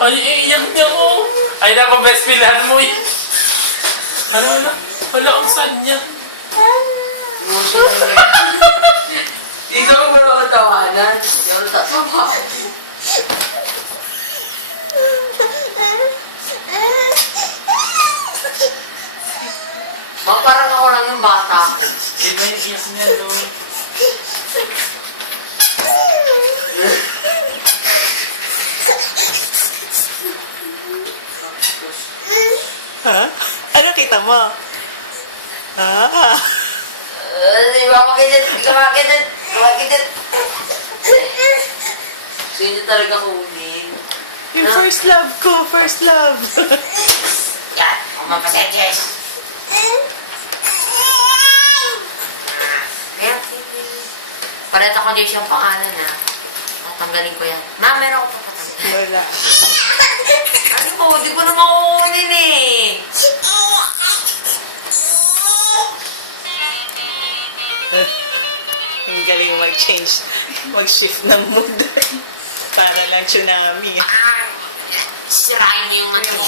Ay, iiyak niya ko. Ay, naku, best pilahan mo eh. Hala, ang sad niya. Ikaw mo na tawanan. Ikaw na tawanan. Parang ako lang yung bata. Di ba yung iyak niya, no? Ha? Ano kita mo? Ah. Di ba makikita? Di ka makikita? Makikita? So, hindi talaga kunin. Yung first love ko, first love. Yan, kung mapasensyes. Kaya, pareto ko din siyang pangalan ha. Tatanggalin ko yan. Ma, meron ko papatanggalin. Wala. Ano po, di ko na makukunin eh. Ang galing mag-change, mag-shift ng mood. Para lang tsunami. Sirain niyo yung mata mo.